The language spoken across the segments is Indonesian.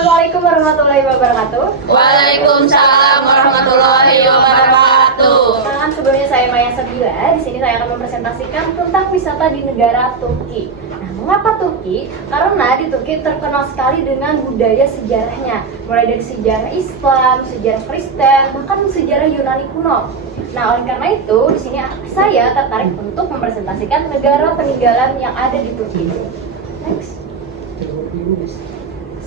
Assalamualaikum warahmatullahi wabarakatuh. Waalaikumsalam warahmatullahi wabarakatuh. Sebelumnya saya Maya Sabila. Di sini saya akan mempresentasikan tentang wisata di negara Turki. Nah, mengapa Turki? Karena di Turki terkenal sekali dengan budaya sejarahnya, mulai dari sejarah Islam, sejarah Kristen, bahkan sejarah Yunani kuno. Nah, oleh karena itu, di sini saya tertarik untuk mempresentasikan negara peninggalan yang ada di Turki. Next.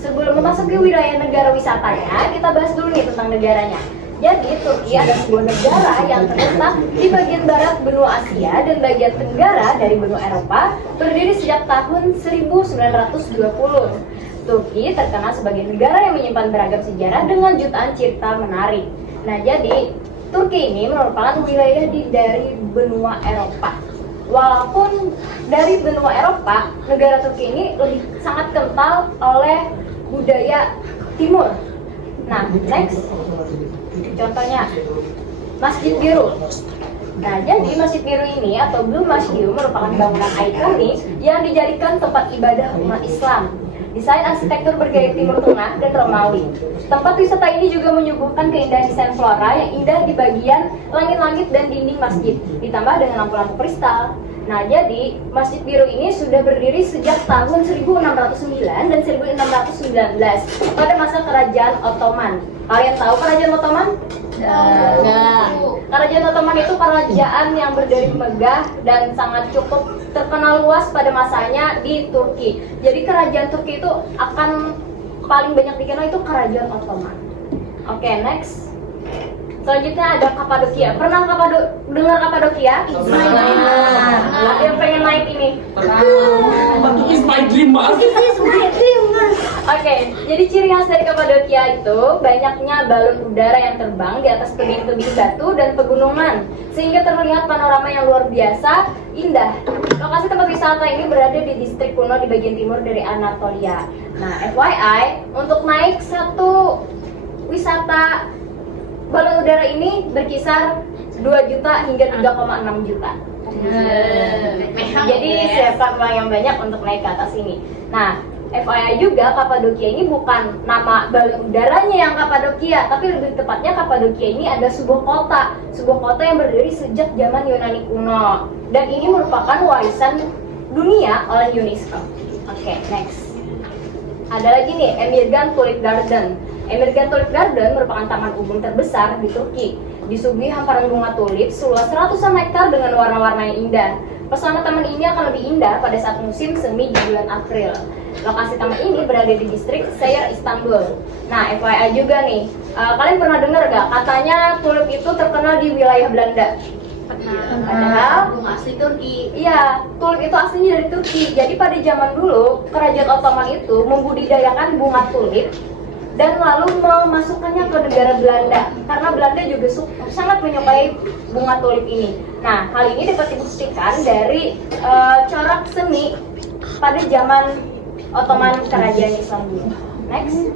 Sebelum memasuki wilayah negara wisatanya, kita bahas dulu nih tentang negaranya. Jadi, Turki adalah sebuah negara yang terletak di bagian barat benua Asia dan bagian tenggara dari benua Eropa, berdiri sejak tahun 1920. Turki terkenal sebagai negara yang menyimpan beragam sejarah dengan jutaan cerita menarik. Nah, jadi Turki ini merupakan wilayah dari benua Eropa. Walaupun dari benua Eropa, negara Turki ini lebih sangat kental oleh budaya timur. Nah, next. Contohnya, Masjid Biru. Nah, jadi Masjid Biru ini atau Blue Masjid merupakan bangunan ikonik yang dijadikan tempat ibadah umat Islam. Desain arsitektur bergaya Timur Tengah dan Romawi. Tempat wisata ini juga menyuguhkan keindahan desain flora yang indah di bagian langit-langit dan dinding masjid, ditambah dengan lampu-lampu kristal. Nah, jadi Masjid Biru ini sudah berdiri sejak tahun 1609 dan 1619 pada masa Kerajaan Ottoman. Kalian tahu Kerajaan Ottoman? Enggak. Kerajaan Ottoman itu kerajaan yang berdiri megah dan sangat cukup terkenal luas pada masanya di Turki. Jadi kerajaan Turki itu akan paling banyak dikenal itu Kerajaan Ottoman. Oke, next. Selanjutnya ada Kapadokia. Pernah dengar Kapadokia? Ada yang pengen naik ini? It's my dream, Mas. Oke, jadi ciri khas dari Kapadokia itu banyaknya balon udara yang terbang di atas tebing-tebing batu dan pegunungan, sehingga terlihat panorama yang luar biasa indah. Lokasi tempat wisata ini berada di distrik kuno di bagian timur dari Anatolia. Nah, FYI, untuk naik satu wisata balon udara ini berkisar 2 juta hingga 3,6 juta. Jadi siapkan uang yang banyak untuk naik ke atas ini. Nah, FYI juga Kapadokia ini bukan nama balon udaranya yang Kapadokia, tapi lebih tepatnya Kapadokia ini ada sebuah kota yang berdiri sejak zaman Yunani kuno, dan ini merupakan warisan dunia oleh UNESCO. Oke, next. Ada lagi nih, Emirgan Tulip Garden. Emirgan Tulip Garden merupakan taman umum terbesar di Turki. Disuguhi hamparan bunga tulip seluas ratusan hektar dengan warna-warna yang indah. Pesona taman ini akan lebih indah pada saat musim semi di bulan April. Lokasi taman ini berada di distrik Seyir, Istanbul. Nah, FYI juga nih, kalian pernah dengar gak katanya tulip itu terkenal di wilayah Belanda? Padahal bunga asli Turki. iya, tulip itu aslinya dari Turki. Jadi pada zaman dulu, Kerajaan Ottoman itu membudidayakan bunga tulip dan lalu memasukkannya ke negara Belanda, karena Belanda juga sangat menyukai bunga tulip ini. Nah, hal ini dapat dibuktikan dari corak seni pada zaman Ottoman Kerajaan Islam dulu. Next,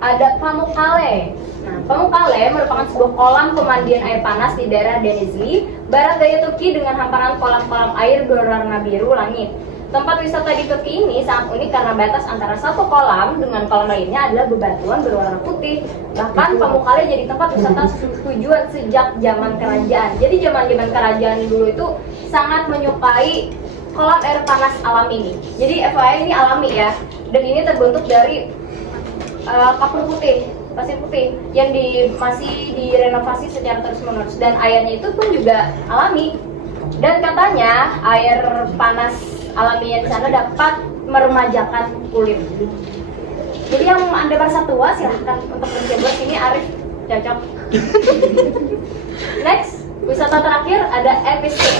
ada Pamukkale. Nah, Pamukkale merupakan sebuah kolam pemandian air panas di daerah Denizli, barat daya Turki dengan hamparan kolam-kolam air berwarna biru langit. Tempat wisata di Turki ini sangat unik karena batas antara satu kolam dengan kolam lainnya adalah bebatuan berwarna putih. Bahkan Pamukkale jadi tempat wisata tujuan sejak zaman kerajaan. Jadi zaman kerajaan dulu itu sangat menyukai kolam air panas alam ini. Jadi FYI ini alami ya, dan ini terbentuk dari kapur putih, pasir putih yang masih direnovasi secara terus-menerus, dan airnya itu pun juga alami. Dan katanya air panas alami yang di sana dapat meremajakan kulit. Jadi yang Anda merasa tua silahkan untuk mencoba, sini Arif cocok. Next, wisata terakhir ada Ephesus.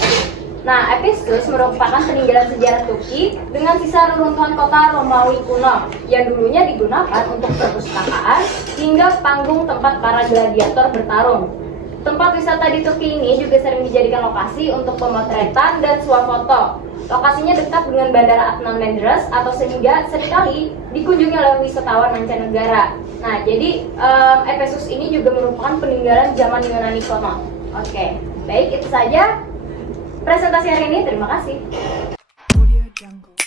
Nah, Ephesus merupakan peninggalan sejarah Turki dengan sisa reruntuhan kota Romawi kuno yang dulunya digunakan untuk perpustakaan hingga panggung tempat para gladiator bertarung. Tempat wisata di Turki ini juga sering dijadikan lokasi untuk pemotretan dan swafoto. Lokasinya dekat dengan Bandara Adnan Menderes atau sehingga seringkali dikunjungi oleh wisatawan mancanegara. Nah, jadi Ephesus ini juga merupakan peninggalan zaman Yunani kuno. Oke, baik, itu saja presentasi hari ini. Terima kasih. Audio Jungle.